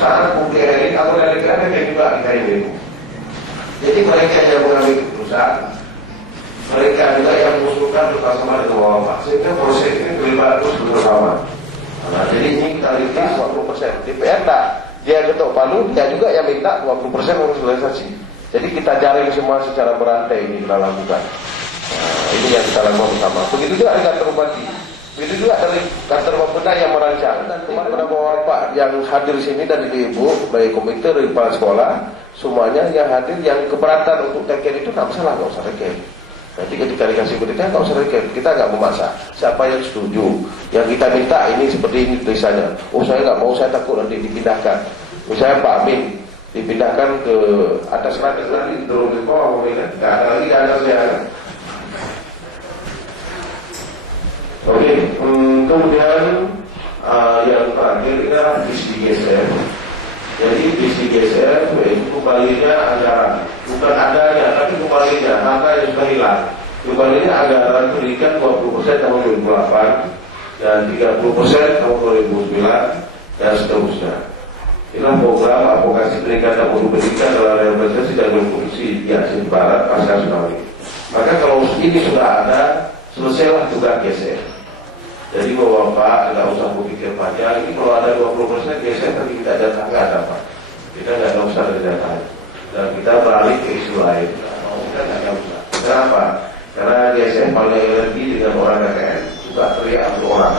Saat publik ini atau dari negara juga dikaitkan. Jadi mereka yang mengambil keputusan, mereka juga yang mengusulkan bersama dengan Bapak, sehingga proses ini terlibat terus bersama. Nah, jadi ini kita lihat 20%. DPR tak, dia ketok palu, dia juga yang minta 20% untuk sosialisasi. Jadi kita jaring semua secara berantai ini kita lakukan. Nah, ini yang kita lakukan bersama. Begitu juga dengan kantor bupati. Begitu juga dari kantor Bapeda yang merancang. Dan kemarin ada Bapak yang hadir di sini dan Ibu dari komite dari kepala sekolah, semuanya yang hadir yang keberatan untuk teken itu tak masalah, nggak usah teken. Nanti ketika dikasih berita nggak usah teken, kita nggak memaksa. Siapa yang setuju, yang kita minta ini seperti ini tulisannya. Oh saya nggak mau, saya takut nanti dipindahkan. Misalnya Pak Amin dipindahkan ke atas ranting nanti turun ke bawah, nggak ada lagi ada saya. Oke, kemudian yang terakhir adalah visi GSM. Jadi visi GSM itu kembalinya anggaran, bukan adanya, tapi kembalinya harta yang sudah hilang. Kembalinya anggaran pendidikan 20% tahun 2008 dan 30% tahun 2009 dan seterusnya. Inilah program advokasi peningkatan mutu pendidikan dalam rehabilitasi dan berfungsi di Aceh Barat pasca tsunami. Maka kalau ini sudah ada, selesailah tugas GSM. Jadi Bapak tidak usah berpikir panjang. Ini kalau ada 20% GSM tapi kita datang nggak dapat. Kita nggak usah datang. Dan kita beralih ke isu lain. Kita nggak usah. Kenapa? Karena GSM paling energi dengan orang KKN juga teriak untuk orang.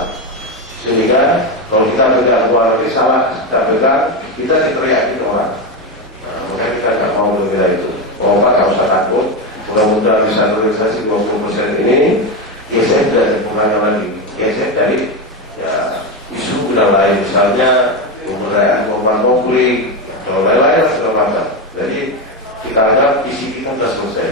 Sehingga kalau kita pegang orang ini salah, kita pegang, kita diteriakin orang. Nah, makanya kita nggak mau berbeda itu. Bapak nggak usah takut. Mudah-mudahan bisa realisasi 20% ini. GSM tidak dipungkannya lagi. GSM dari ya, isu udah lain, misalnya pemberdayaan korban konflik, atau lain-lain segala macam. Jadi kita anggap visi kita sudah selesai.